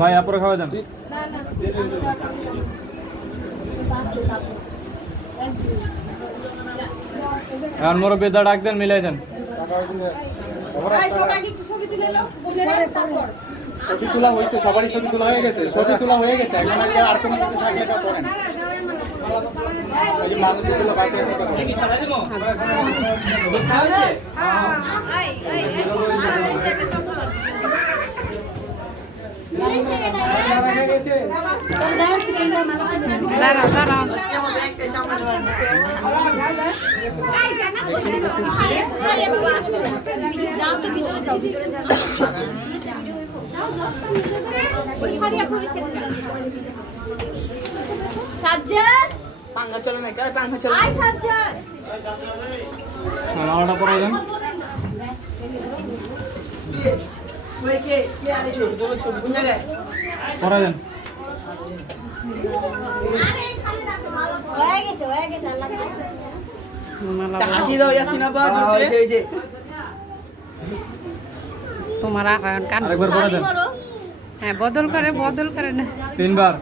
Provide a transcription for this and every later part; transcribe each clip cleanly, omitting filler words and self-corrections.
ভাই আপনারা খাওয়া যান। এখন মোর বেদা ডাক দেন, মিলাই দেন। ছবি তোলা হয়েছে, সবারই ছবি তোলা হয়ে গেছে, ছবি তোলা হয়ে গেছে। এখন আর কোনো কিছু থাকলে এটা করেন। ওই যে মানুষগুলো বাইরে আছে কথা দাঁড়াও দাঁড়াও যাও তো ভিতরে যাও, ভিতরে যাও। সাজ্জাদ পাঙ্গা চলে না, কই পাঙ্গা চলে। আই সাজ্জাদ মালাটা পরে দেন। ওই কে আইছো? কোন জায়গায়? পরে দেন। হয়ে গেছে আল্লাহ তা হাসি দাও ইয়াসিন আপা জুতে। তোমার এখন কান আরেকবার পরে দেন। হ্যাঁ বদল করে না। 3 বার।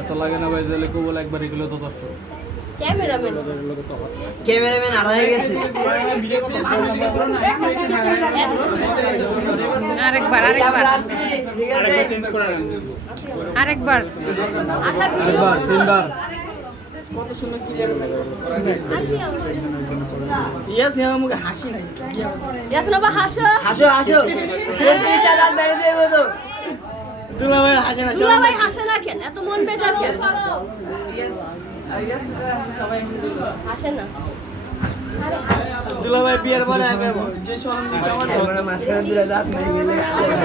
এত লাগে না ভাই, দিলে কবল একবার এগুলো তো দষ্ট। ক্যামেরাম্যান আর হয়ে গেছে। আরেকবার চেঞ্জ করে নেন। আরেকবার 3 বার। কত সুন্দর ক্লিয়ার লাগে। ইয়াসিন আমার মুখে হাসি নাই। ইয়াসিন বাবা হাসো হাসো। প্রতিটা দাঁত বেরিয়ে দেব তো। দুলা ভাই হাসে না। দুলা ভাই হাসে না কেন? এত মন বেজার কেন? হাসে না। দুলা ভাই বিয়ের পরে আগে যে শরম দিছে আমার। ক্যামেরা মাঝখানে দুলা দাঁত নাই গেলে হাসে না।